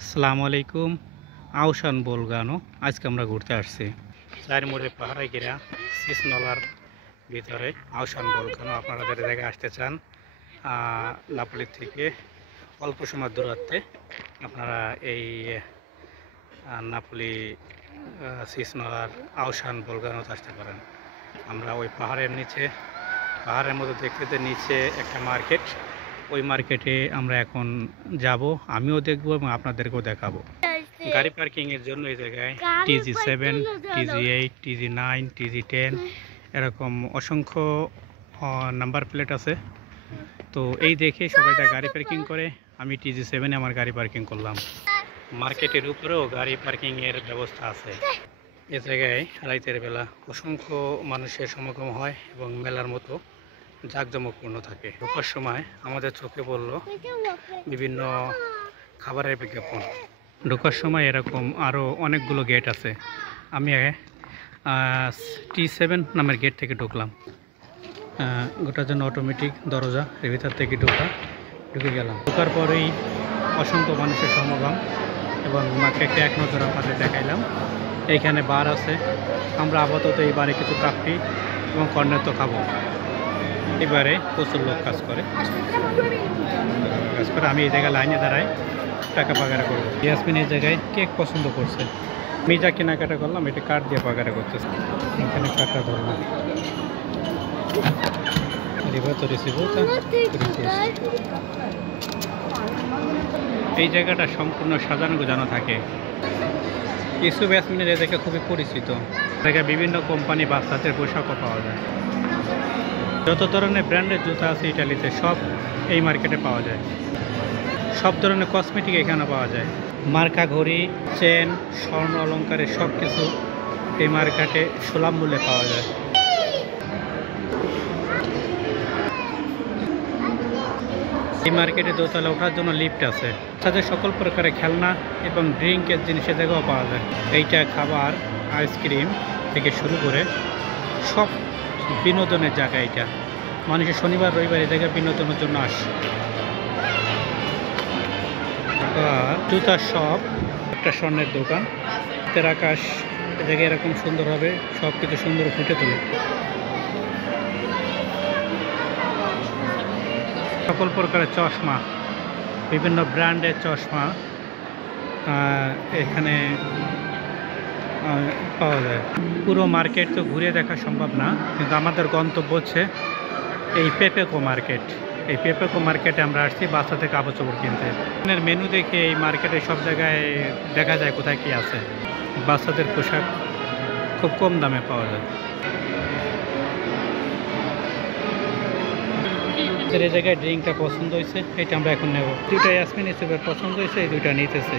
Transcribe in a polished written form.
আসসালামু আলাইকুম। আহসান বলগানো আজকে আমরা ঘুরতে আসছি চার মোড়ে পাহাড়ে ঘেরা সিসনলার ভিতরে আহসান বলগানো। আপনারা যারা জায়গায় আসতে চান নাপোলি থেকে অল্প সময় দূরত্বে আপনারা এই নাপোলি সিসনলার আহসান বলগানোতে আসতে পারেন। আমরা ওই পাহাড়ের নিচে পাহাড়ের মধ্যে দেখতে নিচে একটা মার্কেট, ওই মার্কেটে আমরা এখন যাব। আমিও দেখব এবং আপনাদেরকেও দেখাবো। গাড়ি পার্কিংয়ের জন্য এই জায়গায় TG7, TG8, TG9, TG10 এরকম অসংখ্য নাম্বার প্লেট আছে। তো এই দেখে সবাই গাড়ি পার্কিং করে। আমি TG7-এ আমার গাড়ি পার্কিং করলাম। মার্কেটের উপরেও গাড়ি পার্কিংয়ের ব্যবস্থা আছে। এ জায়গায় রাতের বেলা অসংখ্য মানুষের সমাগম হয় এবং মেলার মতো জাঁকজমকপূর্ণ থাকে। ঢোকার সময় আমাদের চোখে পড়ল বিভিন্ন খাবারের বিজ্ঞাপন। ঢোকার সময় এরকম আরও অনেকগুলো গেট আছে। আমি T7 নামের গেট থেকে ঢুকলাম। গোটার জন্য অটোমেটিক দরজা, এর ভিতর থেকে ঢুকে গেলাম। ঢোকার পরেই অসংখ্য মানুষের সমাগম এবং মার্কেটে এক নজর আপনাদের দেখাইলাম। এইখানে বার আছে। আমরা আপাতত এই বারে কিছু কাফি এবং কর্নেতো খাবো। এবারে প্রচুর লোক কাজ করে। আমি এই জায়গায় লাইনে দাঁড়াই টাকা পাগারা করবো। ইয়াসমিন এই জায়গায় কেক পছন্দ করছে। আমি যা কেনাকাটা করলাম এটা কার্ড দিয়ে পাগারা করতেছে। এখানে কার্ডটা ধরলাম। এই জায়গাটা সম্পূর্ণ সাজানো গোছানো থাকে। কিছু ইয়াসমিনের এই জায়গা খুবই পরিচিত। জায়গায় বিভিন্ন কোম্পানি বাচ্চাদের পোশাকও পাওয়া যায়। যত ধরনের ব্র্যান্ডের জুতা আছে ইটালিতে সব এই মার্কেটে পাওয়া যায়। সব ধরনের কসমেটিক এখানে পাওয়া যায়। মার্কা ঘড়ি, চেন, স্বর্ণ অলঙ্কারের সব কিছু এই মার্কেটে সুলভ মূল্যে পাওয়া যায়। এই মার্কেটে দোতলা ওঠার জন্য লিফট আছে। তাদের সকল প্রকারের খেলনা এবং ড্রিঙ্কের জিনিসের জায়গাও পাওয়া যায়। এইটা খাবার, আইসক্রিম থেকে শুরু করে সব বিনোদনের জায়গা। এটা মানুষের শনিবার রবিবার এই জায়গায় বিনোদনের জন্য আসে। আর জুতার শপ, একটা স্বর্ণের দোকান, তের আকাশ এ জায়গায় এরকম সুন্দর হবে, সব কিছু সুন্দর ফুটে তোলে। সকল প্রকারের চশমা, বিভিন্ন ব্র্যান্ডের চশমা এখানে পাওয়া যায়। পুরো মার্কেট তো ঘুরে দেখা সম্ভব না, কিন্তু আমাদের গন্তব্য হচ্ছে এই পেপেকো মার্কেট। এই পেপেকো মার্কেটে আমরা আসছি বাচ্চাদের কাপড় চোপড় কিনতে। মেনু দেখে এই মার্কেটে সব জায়গায় দেখা যায় কোথায় কি আছে। বাচ্চাদের পোশাক খুব কম দামে পাওয়া যায়। এই জায়গায় ড্রিঙ্কটা পছন্দ হয়েছে, এটা আমরা এখন নেব। দুইটা ইয়াসমিন হিসেবে পছন্দ হয়েছে, এই দুইটা নিতেছে।